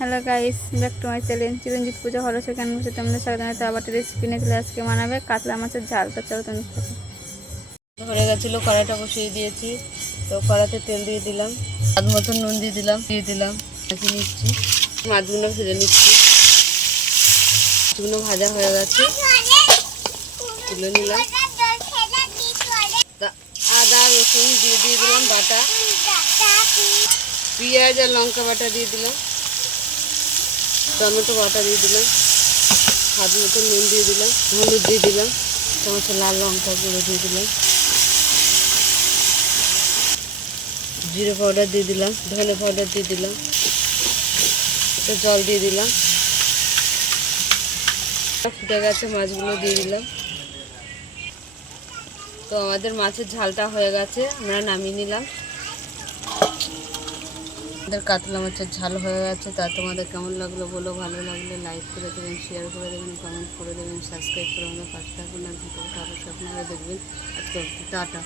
Hello guys, back to my channel. Chiranjit পুজো হলো সেখানে বসে তোমরা স্বাগত জানাতে আবার একটা রেসিপি নিয়ে চলে আজকে বানাবে কাতলা মাছের ঝাল। তো চলো তুমি দেখো। হয়ে গেছিলো, কড়াইটা বসিয়ে দিয়েছি। তো কড়াইতে তেল দিয়ে দিলাম, স্বাদ মতো নুন দিয়ে দিলাম মাখিয়ে নিচ্ছি, মাছগুলো ভেজে নিচ্ছি। মাছগুলো ভাজা হয়ে গেছে, তুলে নিলাম। আদা রসুন দিয়ে দিলাম বাটা, পেঁয়াজ আর লঙ্কা বাটা দিয়ে দিলাম, টমেটো বাটা দিয়ে দিলাম, স্বাদ মতো নুন দিয়ে দিলাম, হলুদ দিয়ে দিলাম, চামচ লাল লঙ্কা গুঁড়ো দিয়ে দিলাম, জিরে পাউডার দিয়ে দিলাম, ধনে পাউডার দিয়ে দিলাম, একটু জল দিয়ে দিলাম। ফুটে গেছে, মাছগুলো দিয়ে দিলাম। তো আমাদের মাছের ঝালটা হয়ে গেছে, আমরা নামিয়ে নিলাম। আমাদের কাতলা মাছের ঝাল হয়ে গেছে। তা তোমাদের কেমন লাগলো বলো, ভালো লাগলে লাইক করে দেবেন, শেয়ার করে দেবেন, কমেন্ট করে দেবেন, সাবস্ক্রাইব করে আমাদের পাশে থাকুন। আর ভিডিওটা অবশ্যই আপনারা দেখবেন। আজকে টাটা।